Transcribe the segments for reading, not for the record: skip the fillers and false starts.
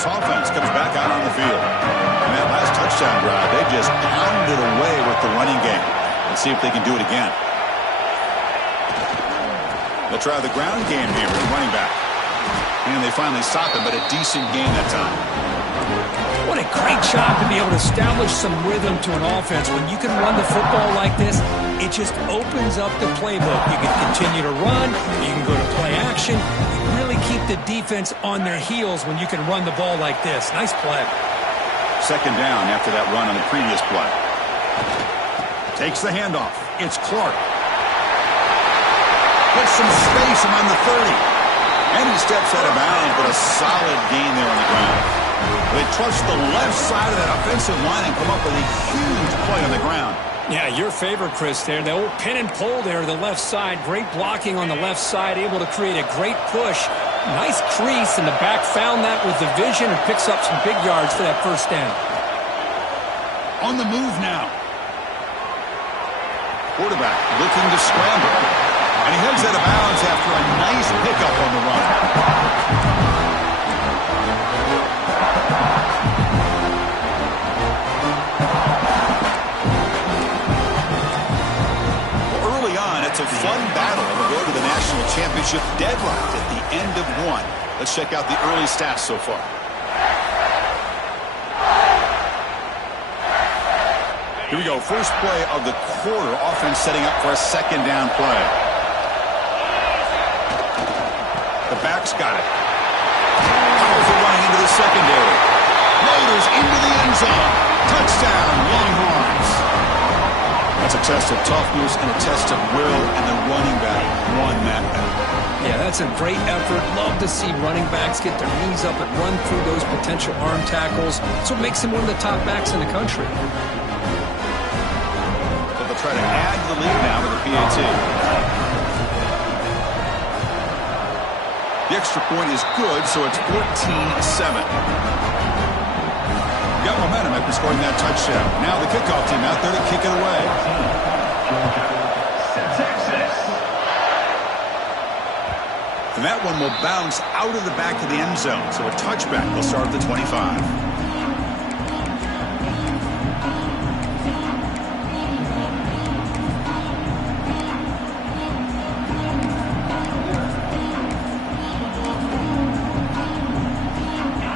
Indianapolis offense comes back out on the field. And that last touchdown drive, they just pounded away with the running game. Let's see if they can do it again. They'll try the ground game here with running back. And they finally stop him, but a decent gain that time. What a great job to be able to establish some rhythm to an offense. When you can run the football like this, it just opens up the playbook. You can continue to run. You can go to play action. You really keep the defense on their heels when you can run the ball like this. Nice play. Second down after that run on the previous play. Takes the handoff. It's Clark. Gets some space around the 30. And he steps out of bounds, but a solid gain there on the ground. They trust the left side of that offensive line and come up with a huge play on the ground. Yeah, your favorite, Chris, there. The old pin and pull there to the left side. Great blocking on the left side, able to create a great push. Nice crease, and the back found that with the vision and picks up some big yards for that first down. On the move now. Quarterback looking to scramble. And he heads out of bounds after a nice pickup on the run. It's a fun battle on the road to the national championship, deadlocked at the end of one. Let's check out the early stats so far. Here we go. First play of the quarter. Offense setting up for a second down play. The back's got it. Powerful running into the secondary. Loaders into the end zone. Touchdown, Longhorns. That's a test of toughness and a test of will, and the running back won that battle. Yeah, that's a great effort. Love to see running backs get their knees up and run through those potential arm tackles. That's what makes him one of the top backs in the country. So they'll try to add to the lead now with the PAT. The extra point is good, so it's 14-7. Got momentum after scoring that touchdown. Now the kickoff team out there to kick it away. And that one will bounce out of the back of the end zone. So a touchback will start at the 25.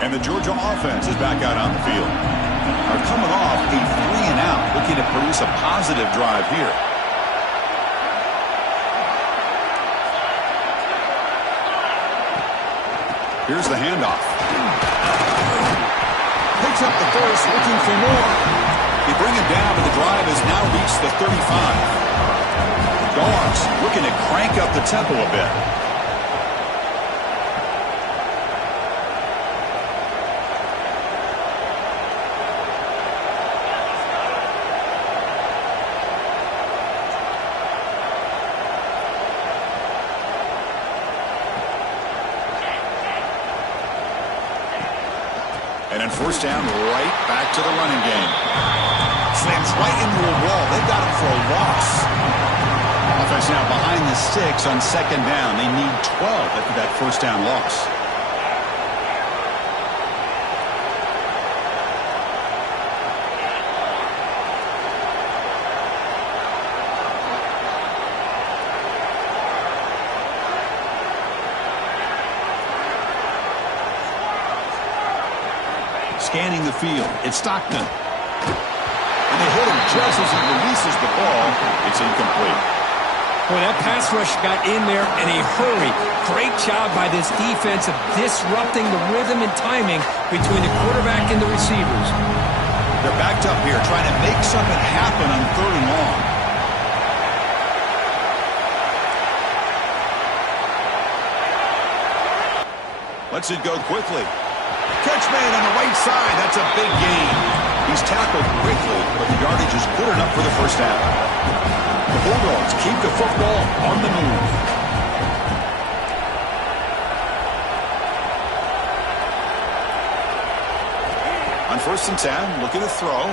And the Georgia offense is back out on the field. They're coming off a 3-and-out, looking to produce a positive drive here. Here's the handoff. Picks up the first, looking for more. They bring him down, but the drive has now reached the 35. The Dogs looking to crank up the tempo a bit. And then first down, right back to the running game. Slams right into a wall. They got him for a loss. Offense now behind the sticks on second down. They need 12 after that first down loss. Scanning the field. It's Stockton. And they hit him just as he releases the ball. It's incomplete. Boy, that pass rush got in there in a hurry. Great job by this defense of disrupting the rhythm and timing between the quarterback and the receivers. They're backed up here trying to make something happen on third and long. Lets it go quickly. Catch made on the right side. That's a big gain. He's tackled quickly, but the yardage is good enough for the first down. The Bulldogs keep the football on the move. On first and 10, looking to throw.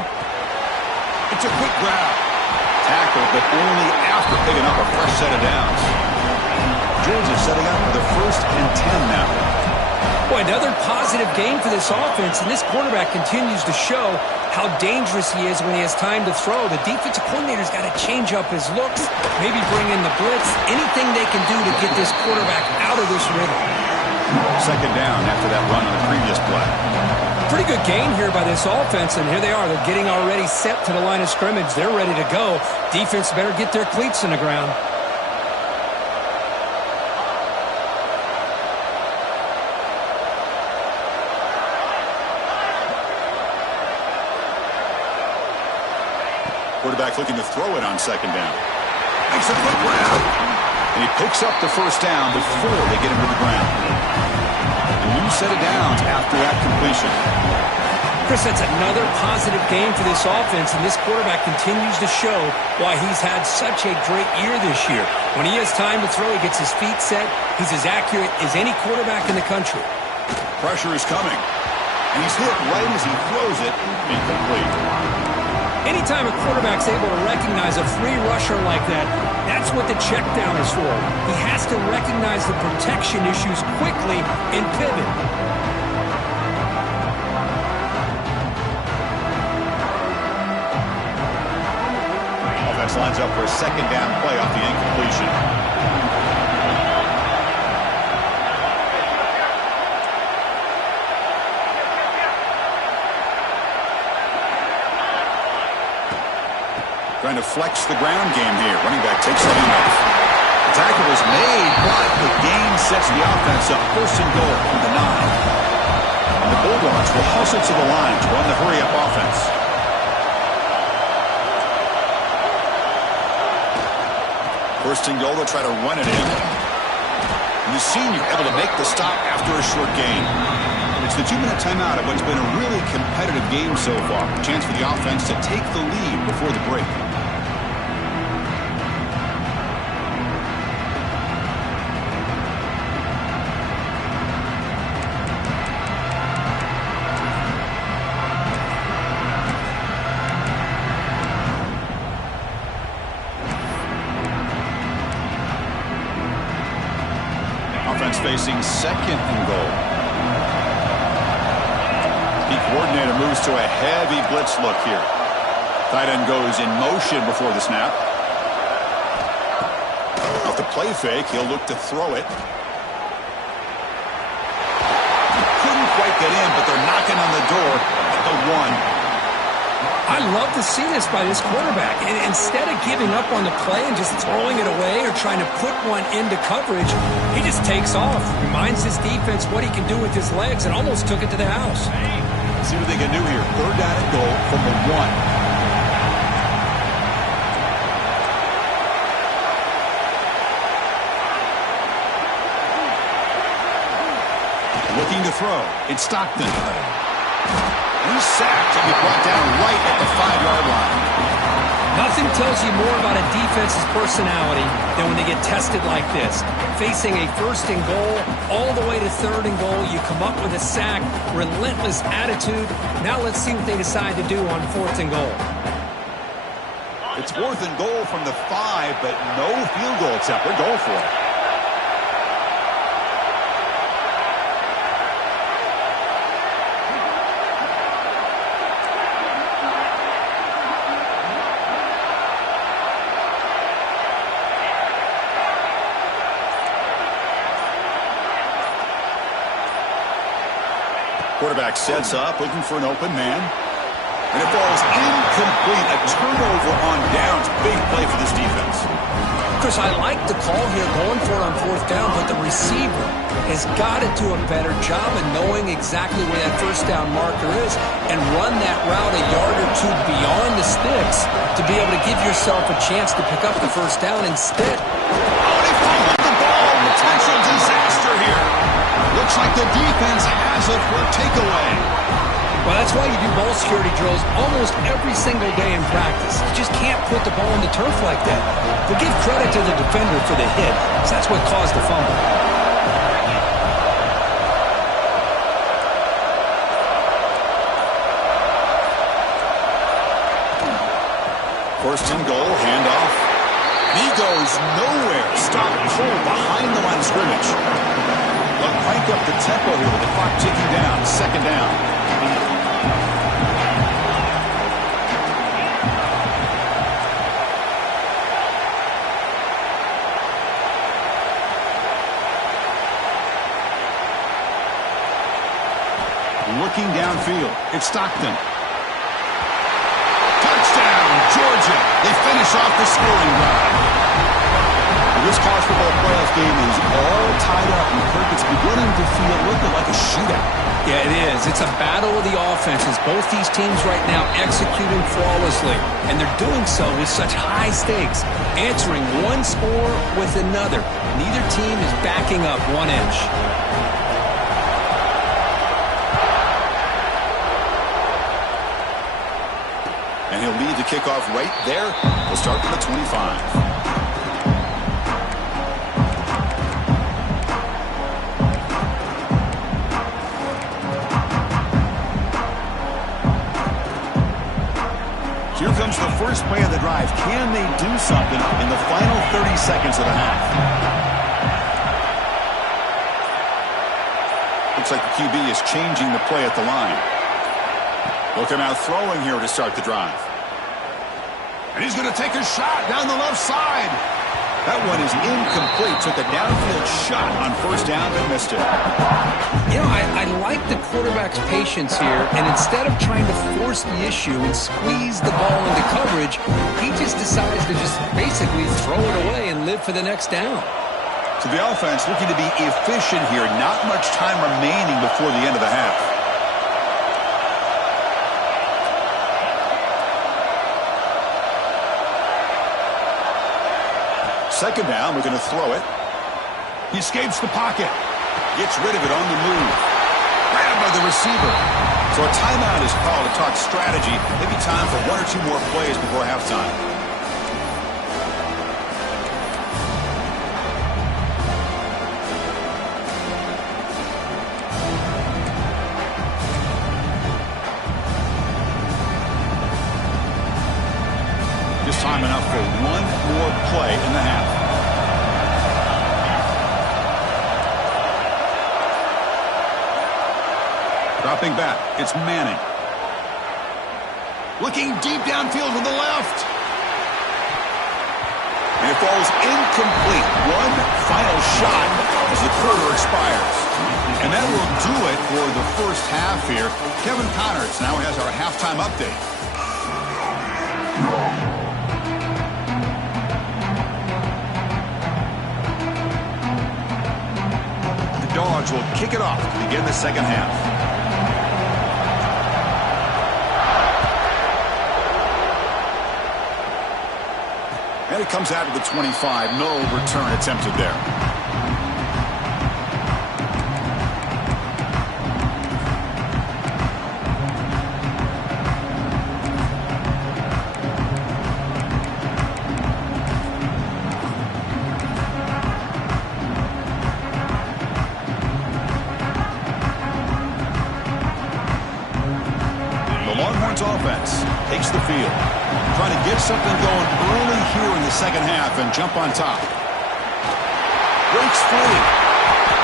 It's a quick grab. Tackled, but only after picking up a fresh set of downs. Georgia setting up for the first and 10 now. Boy, another positive game for this offense, and this quarterback continues to show how dangerous he is when he has time to throw. The defensive coordinator's got to change up his looks, maybe bring in the blitz, anything they can do to get this quarterback out of this rhythm. Second down after that run on the previous play. Pretty good gain here by this offense, and here they are. They're getting already set to the line of scrimmage. They're ready to go. Defense better get their cleats in the ground. Quarterback looking to throw it on second down. Makes a quick grab. And he picks up the first down before they get him to the ground. A new set of downs after that completion. Chris, that's another positive game for this offense, and this quarterback continues to show why he's had such a great year this year. When he has time to throw, he gets his feet set. He's as accurate as any quarterback in the country. Pressure is coming. And he's hit right as he throws it. Incomplete. Anytime a quarterback's able to recognize a free rusher like that, that's what the check down is for. He has to recognize the protection issues quickly and pivot. Offense lines up for a second down play off the incompletion. Trying to flex the ground game here. Running back takes the handoff. The tackle is made, but the gain sets the offense up. First and goal from the 9. And the Bulldogs will hustle to the line to run the hurry-up offense. First and goal, they'll try to run it in. And the senior able to make the stop after a short gain. It's the 2-minute timeout of what's been a really competitive game so far. A chance for the offense to take the lead before the break. Offense facing second and goal. The coordinator moves to a heavy blitz look here. Tight end goes in motion before the snap. Off the play fake, he'll look to throw it. He couldn't quite get in, but they're knocking on the door at the 1. I love to see this by this quarterback. And instead of giving up on the play and just throwing it away or trying to put one into coverage, he just takes off, reminds his defense what he can do with his legs, and almost took it to the house. See what they can do here. Third down and goal from the 1. Looking to throw. It's Stockton. He's sacked and be brought down right at the 5-yard line. Nothing tells you more about a defense's personality than when they get tested like this. Facing a first and goal, all the way to third and goal, you come up with a sack, relentless attitude. Now let's see what they decide to do on fourth and goal. It's fourth and goal from the 5, but no field goal attempt. They're going for it. Quarterback sets up, looking for an open man. And it falls incomplete. A turnover on downs. Big play for this defense. Chris, I like the call here, going for it on fourth down, but the receiver has got to do a better job of knowing exactly where that first down marker is and run that route a yard or two beyond the sticks to be able to give yourself a chance to pick up the first down instead. Oh, they fumbled the ball. Potential disaster here. Looks like the defense has it for a takeaway. Well, that's why you do ball security drills almost every single day in practice. You just can't put the ball on the turf like that. But give credit to the defender for the hit, because that's what caused the fumble. First and goal, handoff. He goes nowhere. Stop pull behind the line of scrimmage. They'll crank up the tempo here with the clock ticking down. Second down. Looking downfield, it's Stockton. Touchdown, Georgia. They finish off the scoring drive. This college football playoff game is all tied up, and Kirk, it's beginning to feel a little bit like a shootout. Yeah, it is. It's a battle of the offenses. Both these teams right now executing flawlessly, and they're doing so with such high stakes, answering one score with another. Neither team is backing up 1 inch. And he'll lead the kickoff right there. We'll start from the 25. Here comes the first play of the drive. Can they do something in the final 30 seconds of the half? Looks like the QB is changing the play at the line. They'll come out throwing here to start the drive. And he's going to take a shot down the left side. That one is incomplete. Took a downfield shot on first down, but missed it. You know, I like the quarterback's patience here, and instead of trying to force the issue and squeeze the ball into coverage, he just decides to just basically throw it away and live for the next down. So the offense looking to be efficient here. Not much time remaining before the end of the half. Second down, we're going to throw it. He escapes the pocket. Gets rid of it on the move. Grabbed by the receiver. So a timeout is called to talk strategy. Maybe time for 1 or 2 more plays before halftime. Just time enough for 1 more play in the half. Dropping back, it's Manning. Looking deep downfield to the left. And it falls incomplete. One final shot as the quarter expires. And that will do it for the first half here. Kevin Connors now has our halftime update. The Dogs will kick it off to begin the second half. And it comes out to the 25. No return attempted there. The Longhorns offense takes the field. Trying to get something going early here in the second half and jump on top. Breaks free.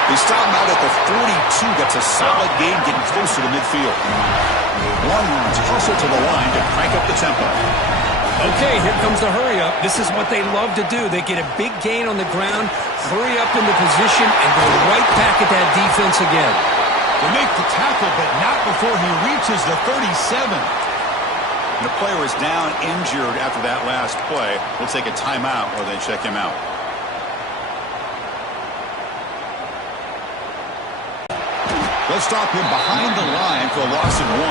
They stop him out at the 42. That's a solid gain getting closer to midfield. Longhorns hustle to the line to crank up the tempo. Okay, here comes the hurry up. This is what they love to do. They get a big gain on the ground, hurry up into position, and go right back at that defense again. They make the tackle, but not before he reaches the 37. And the player is down injured after that last play. We'll take a timeout while they check him out. They'll stop him behind the line for a loss of 1.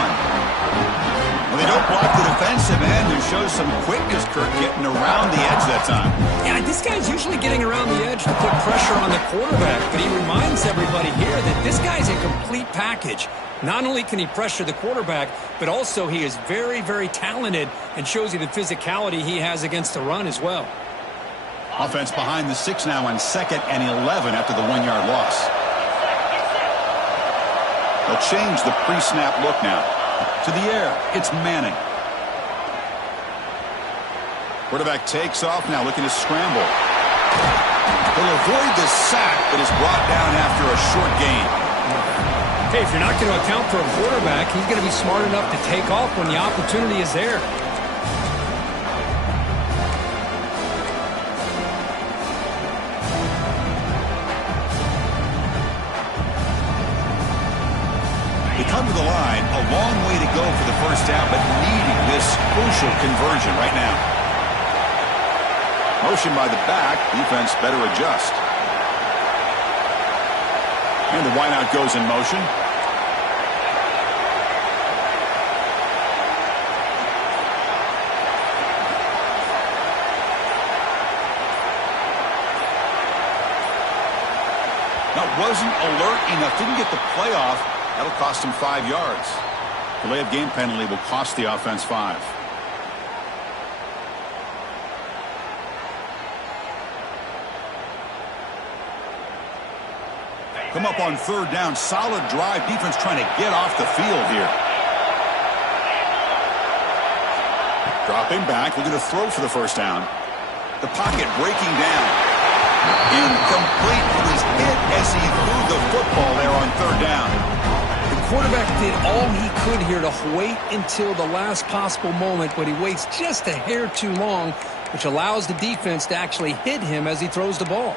Well, they don't block the defensive end, who shows some quickness, Kirk, getting around the edge that time. Yeah, this guy's usually getting around the edge to put pressure on the quarterback, but he reminds everybody here that this guy's a complete package. Not only can he pressure the quarterback, but also he is very, very talented and shows you the physicality he has against the run as well. Offense behind the 6 now on 2nd and 11 after the 1-yard loss. They'll change the pre-snap look now. To the air, it's Manning. Quarterback takes off now, looking to scramble. He'll avoid the sack, but is brought down after a short gain. Hey, if you're not going to account for a quarterback, he's going to be smart enough to take off when the opportunity is there. They come to the line, a long way to go for the first down, but needing this crucial conversion right now. Motion by the back, defense better adjust. And the wideout goes in motion. That wasn't alert enough, didn't get the play off. That'll cost him 5 yards. Delay of game penalty will cost the offense 5. Come up on third down. Solid drive. Defense trying to get off the field here. Dropping back. Looking to throw for the first down. The pocket breaking down. Incomplete. He was hit as he threw the football there on third down. The quarterback did all he could here to wait until the last possible moment, but he waits just a hair too long, which allows the defense to actually hit him as he throws the ball.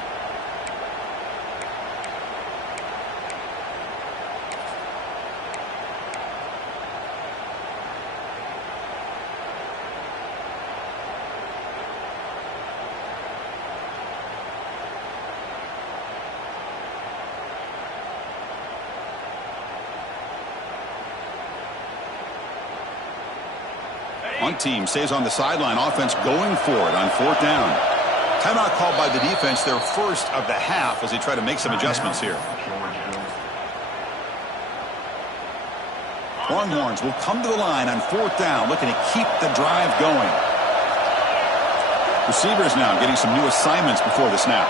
One team stays on the sideline. Offense going for it on fourth down. Timeout called by the defense, their first of the half, as they try to make some adjustments here. Longhorns will come to the line on fourth down, looking to keep the drive going. Receivers now getting some new assignments before the snap.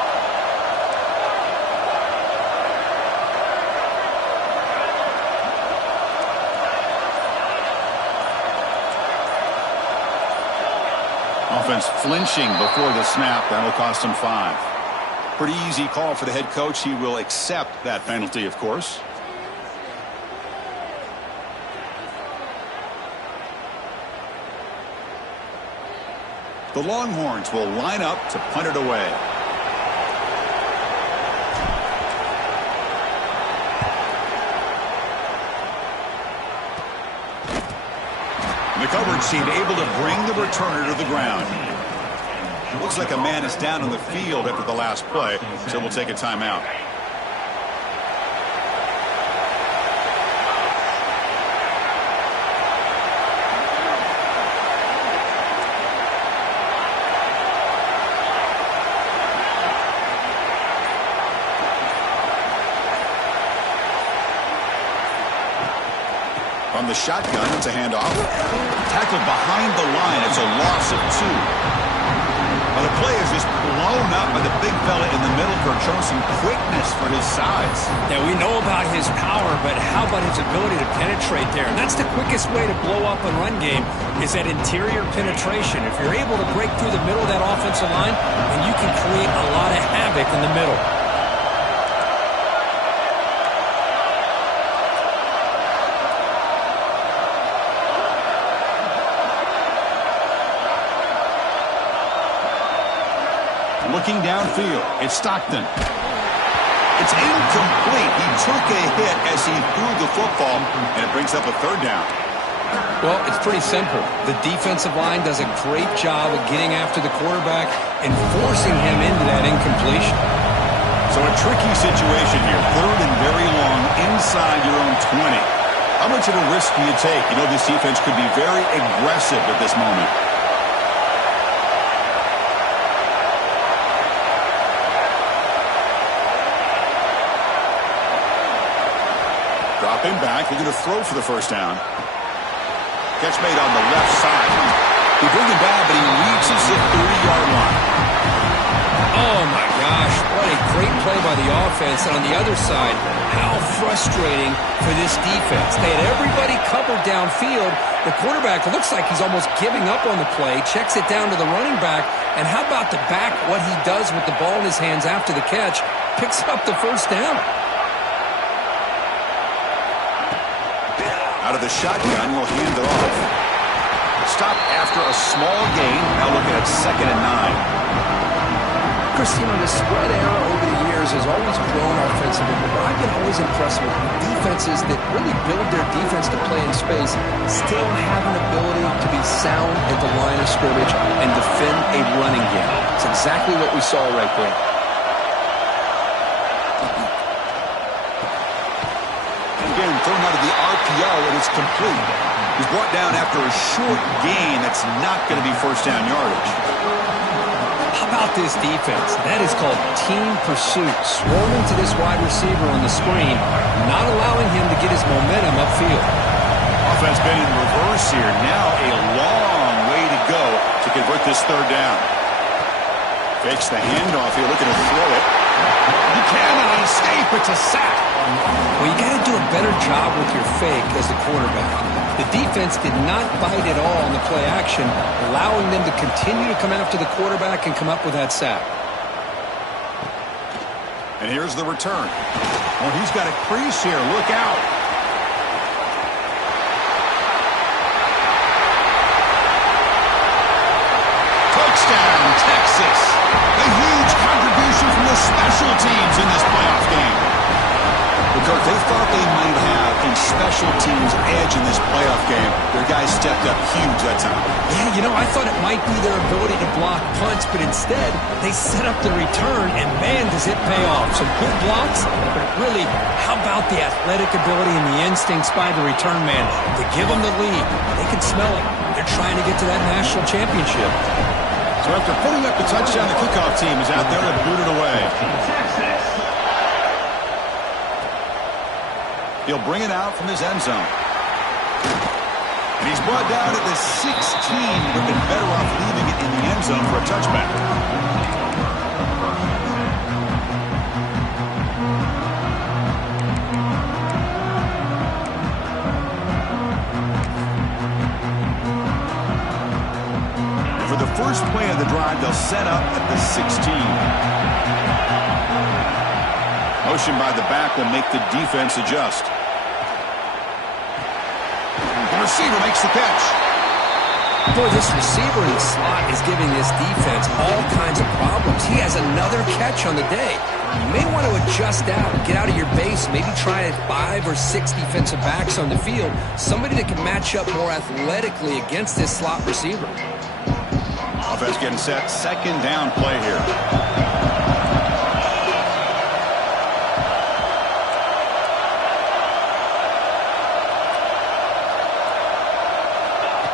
Offense flinching before the snap. That'll cost him 5. Pretty easy call for the head coach. He will accept that penalty, of course. The Longhorns will line up to punt it away. The coverage team able to bring the returner to the ground. Looks like a man is down on the field after the last play, so we'll take a timeout. From the shotgun, it's a handoff. Tackled behind the line. It's a loss of 2. Well, the play is just blown up by the big fella in the middle for showing some quickness for his size. Yeah, we know about his power, but how about his ability to penetrate there? And that's the quickest way to blow up a run game is that interior penetration. If you're able to break through the middle of that offensive line, then you can create a lot of havoc in the middle. Looking downfield, it's Stockton. It's incomplete. He took a hit as he threw the football, and it brings up a third down. Well, it's pretty simple. The defensive line does a great job of getting after the quarterback and forcing him into that incompletion. So a tricky situation here. Third and very long inside your own 20. How much of a risk do you take? You know, this defense could be very aggressive at this moment. Dropping back, looking to throw for the first down. Catch made on the left side. He bring him down, but he reaches the 30-yard line. Oh, my gosh. What a great play by the offense, and on the other side, how frustrating for this defense. They had everybody covered downfield. The quarterback looks like he's almost giving up on the play, checks it down to the running back, and how about the back, what he does with the ball in his hands after the catch, picks up the first down. Out of the shotgun, will hand it off. Stop after a small gain. Now looking at 2nd and 9. Chris, the spread era over the years has always grown offensively, but I've been always impressed with defenses that really build their defense to play in space, still have an ability to be sound at the line of scrimmage and defend a running game. It's exactly what we saw right there. Again, thrown out of the RPO, and it's complete. He's brought down after a short gain that's not going to be first down yardage. How about this defense? That is called team pursuit. Swarming to this wide receiver on the screen, not allowing him to get his momentum upfield. Offense been in reverse here. Now a long way to go to convert this 3rd down. Fakes the handoff here, looking to throw it. He cannot escape. It's a sack. Well, you got to do a better job with your fake as a quarterback. The defense did not bite at all on the play action, allowing them to continue to come after the quarterback and come up with that sack. And here's the return. Oh, he's got a crease here. Look out. Touchdown, Texas. A huge contribution from the special teams in this playoff game. Because they thought they might have a special teams edge in this playoff game. Their guys stepped up huge that time. Yeah, I thought it might be their ability to block punts, but instead they set up the return, and man, does it pay off. Some good blocks, but really, how about the athletic ability and the instincts by the return man to give them the lead? They can smell it. They're trying to get to that national championship. So after putting up the touchdown, the kickoff team is out there to boot it away. He'll bring it out from his end zone. And he's brought down at the 16. Would have been better off leaving it in the end zone for a touchback. For the first play of the drive, they'll set up at the 16. Motion by the back will make the defense adjust. The receiver makes the catch. Boy, this receiver in the slot is giving this defense all kinds of problems. He has another catch on the day. You may want to adjust out, get out of your base, maybe try 5 or 6 defensive backs on the field. Somebody that can match up more athletically against this slot receiver. Offense getting set. 2nd down play here.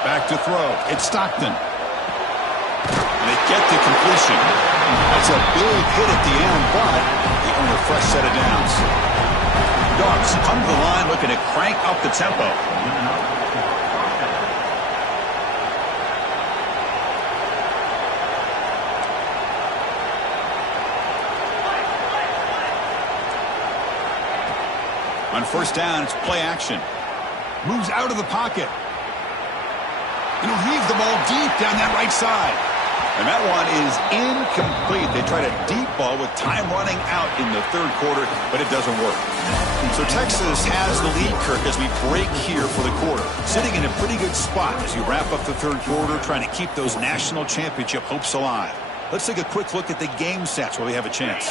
Back to throw. It's Stockton. And they get the completion. That's a big hit at the end, but they earn a fresh set of downs. Dogs come to the line looking to crank up the tempo. On 1st down, it's play action. Moves out of the pocket. And he'll heave the ball deep down that right side. And that one is incomplete. They tried a deep ball with time running out in the 3rd quarter, but it doesn't work. So Texas has the lead, Kirk, as we break here for the quarter. Sitting in a pretty good spot as you wrap up the 3rd quarter, trying to keep those national championship hopes alive. Let's take a quick look at the game sets where we have a chance.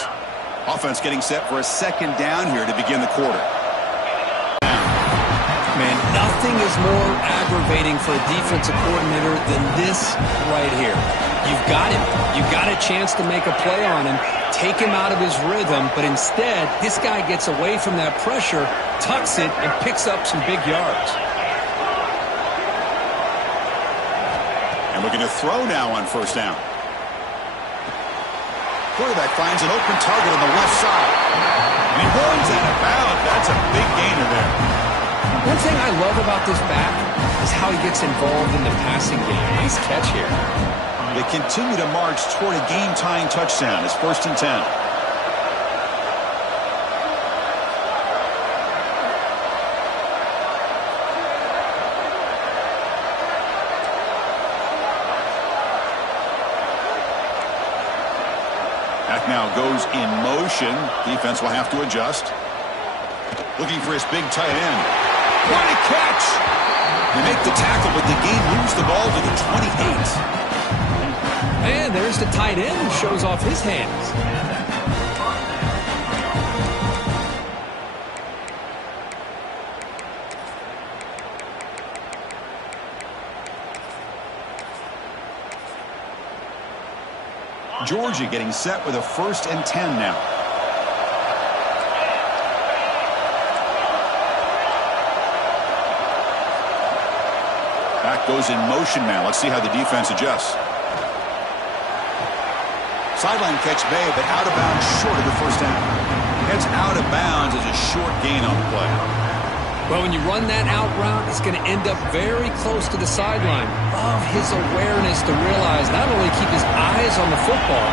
Offense getting set for a 2nd down here to begin the quarter. Man, nothing is more aggravating for a defensive coordinator than this right here. You've got him. You've got a chance to make a play on him, take him out of his rhythm, but instead, this guy gets away from that pressure, tucks it, and picks up some big yards. And looking to throw now on 1st down. Quarterback finds an open target on the left side. And he runs out of bounds. That's a big gainer there. One thing I love about this back is how he gets involved in the passing game. Nice catch here. They continue to march toward a game-tying touchdown. It's 1st and 10. quarterback now goes in motion. Defense will have to adjust. Looking for his big tight end. What a catch! They make the tackle, but the gain moves the ball to the 28. And there's the tight end who shows off his hands. Georgia getting set with a 1st and 10 now. Back goes in motion now. Let's see how the defense adjusts. Sideline catch Bay, but out of bounds short of the first down. Heads out of bounds as a short gain on the play. Well, when you run that out route, it's going to end up very close to the sideline. Love his awareness to realize not only keep his eyes on the football,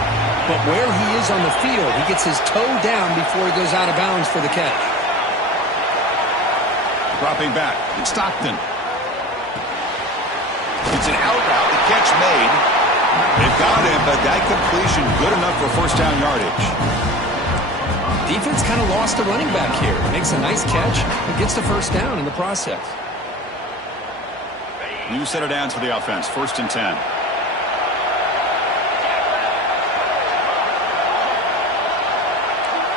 but where he is on the field. He gets his toe down before he goes out of bounds for the catch. Dropping back, it's Stockton. It's an out route, the catch made. They've got him, but that completion good enough for first down yardage. Defense kind of lost the running back here. Makes a nice catch and gets the first down in the process. New set of downs for the offense. 1st and 10.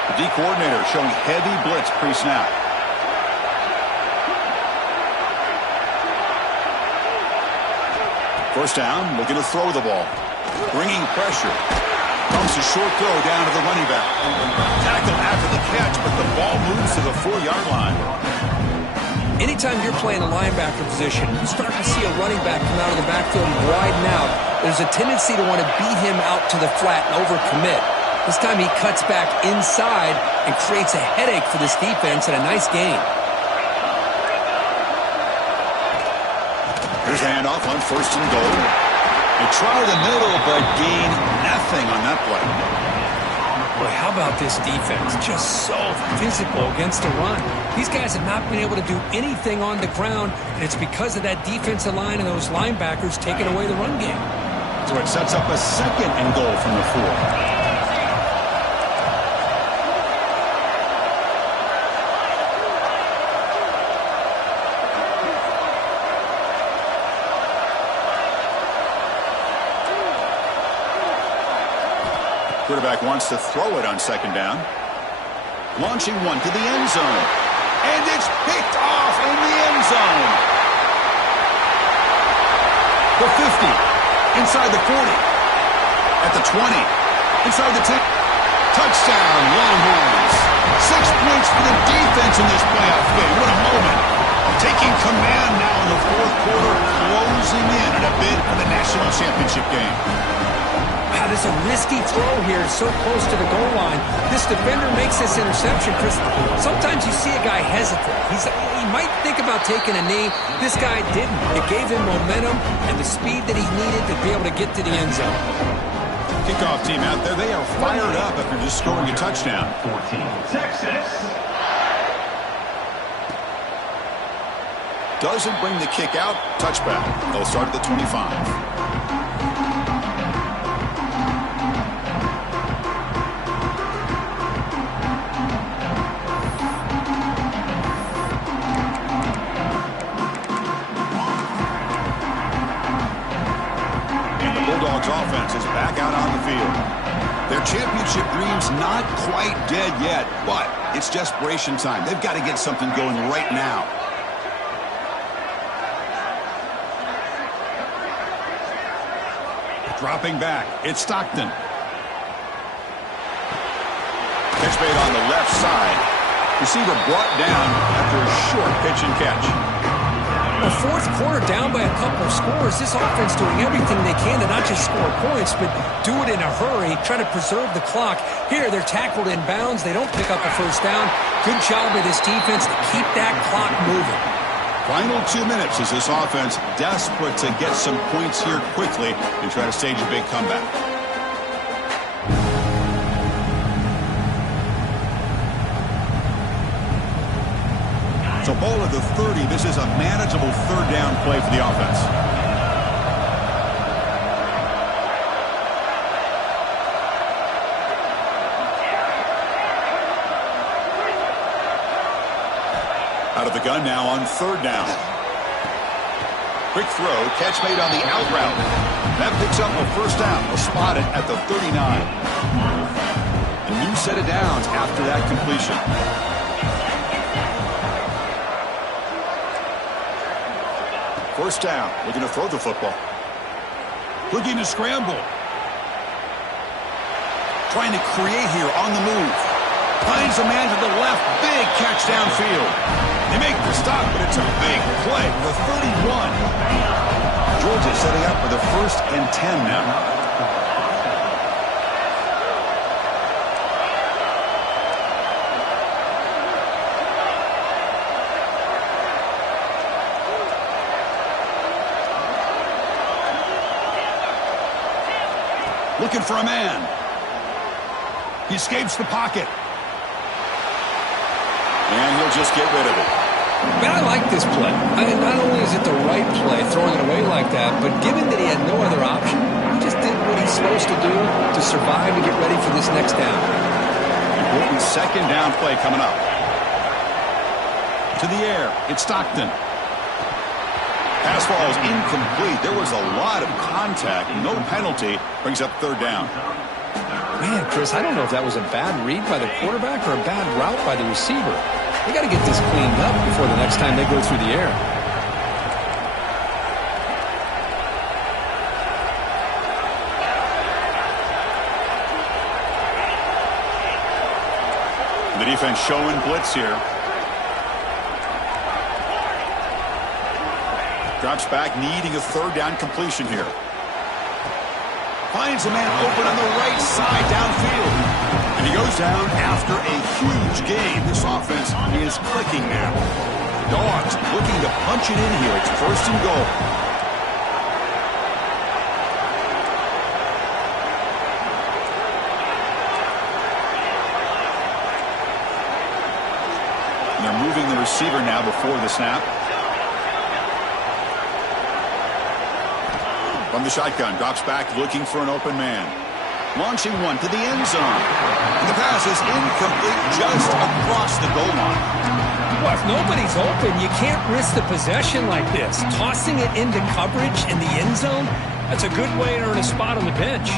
The D coordinator showing heavy blitz pre-snap. First down, looking to throw the ball. Bringing pressure. Comes a short throw down to the running back. Tackle after the catch, but the ball moves to the 4-yard line. Anytime you're playing a linebacker position, you start to see a running back come out of the backfield and widen out. There's a tendency to want to beat him out to the flat and overcommit. This time he cuts back inside and creates a headache for this defense and a nice gain. Here's the handoff on 1st and goal. They try the middle, but gain nothing on that play. Boy, how about this defense? Just so physical against the run. These guys have not been able to do anything on the ground, and it's because of that defensive line and those linebackers taking away the run game. So it sets up a 2nd and goal from the 4. Quarterback wants to throw it on 2nd down. Launching one to the end zone. And it's picked off in the end zone. The 50. Inside the 40. At the 20. Inside the 10. Touchdown, Longhorns. 6 points for the defense in this playoff game. What a moment. Taking command now in the 4th quarter. Closing in a bid for the national championship game. Wow, there's a risky throw here so close to the goal line. This defender makes this interception, Chris. Sometimes you see a guy hesitate. He might think about taking a knee. This guy didn't. It gave him momentum and the speed that he needed to be able to get to the end zone. Kickoff team out there. They are fired up after just scoring a touchdown. 14, Texas. Doesn't bring the kick out. Touchback. They'll start at the 25. Offense is back out on the field. Their championship dream's not quite dead yet, but it's desperation time. They've got to get something going right now. Dropping back, it's Stockton. Catch made on the left side. Receiver brought down after a short pitch and catch. A 4th quarter down by a couple of scores. This offense doing everything they can to not just score points, but do it in a hurry, try to preserve the clock. Here, they're tackled in bounds. They don't pick up a first down. Good job by this defense to keep that clock moving. Final 2 minutes as this offense desperate to get some points here quickly and try to stage a big comeback. So ball at the 30. This is a manageable 3rd down play for the offense. Out of the gun now on third down. Quick throw, catch made on the out route. That picks up a first down. They'll spot it at the 39. A new set of downs after that completion. First down, looking to throw the football. Looking to scramble. Trying to create here on the move. Finds a man to the left. Big catch downfield. They make the stop, but it's a big play. The 31. Georgia setting up for the 1st and 10 now. Looking for a man. He escapes the pocket. And he'll just get rid of it. Man, I like this play. Not only is it the right play, throwing it away like that, but given that he had no other option, he just did what he's supposed to do to survive and get ready for this next down. Important second down play coming up. To the air. It's Stockton. Pass ball is incomplete. There was a lot of contact. No penalty. Brings up third down. Man, Chris, I don't know if that was a bad read by the quarterback or a bad route by the receiver. They got to get this cleaned up before the next time they go through the air. The defense showing blitz here. Drops back, needing a third down completion here. Finds a man open on the right side downfield. And he goes down after a huge gain. This offense is clicking now. Dogs looking to punch it in here. It's 1st and goal. And they're moving the receiver now before the snap. From the shotgun, drops back, looking for an open man. Launching one to the end zone. And the pass is incomplete just across the goal line. Well, if nobody's open, you can't risk the possession like this. Tossing it into coverage in the end zone, that's a good way to earn a spot on the bench.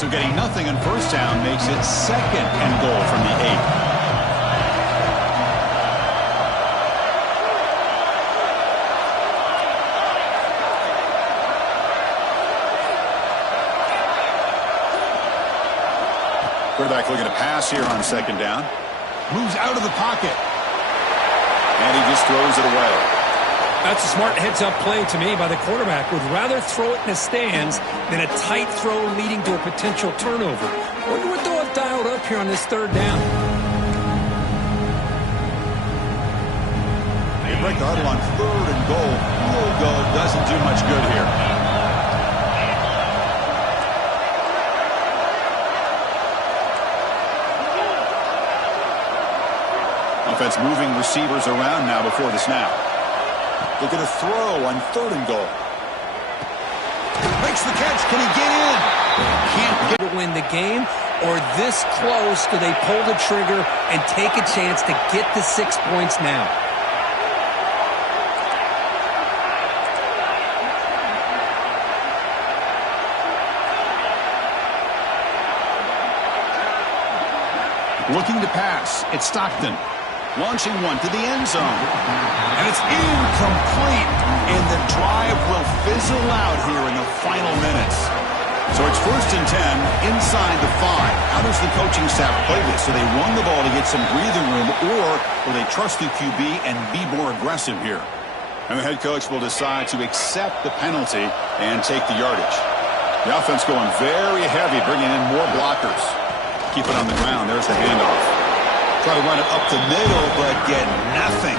So getting nothing on first down makes it 2nd and goal from the 8. Quarterback looking to pass here on 2nd down. Moves out of the pocket. And he just throws it away. That's a smart heads-up play to me by the quarterback. Would rather throw it in the stands than a tight throw leading to a potential turnover. Wonder what they'll have dialed up here on this 3rd down. They break the huddle on 3rd and goal. Field goal doesn't do much good here. Offense moving receivers around now before the snap. Looking to throw on 3rd and goal. Makes the catch. Can he get in? Can't get to win the game, or this close do they pull the trigger and take a chance to get the 6 points now? Looking to pass. It's Stockton. Launching one to the end zone. And it's incomplete. And the drive will fizzle out here in the final minutes. So it's 1st and 10 inside the 5. How does the coaching staff play this? Do they run the ball to get some breathing room, or will they trust the QB and be more aggressive here? And the head coach will decide to accept the penalty and take the yardage. The offense going very heavy, bringing in more blockers. Keep it on the ground. There's the handoff. Try to run it up the middle, but get nothing.